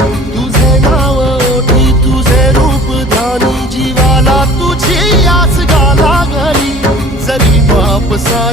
तुझे नाव ओठी तुझे रूप ध्यानी जीवाला तुझी आस गा लागली जरी बाप सा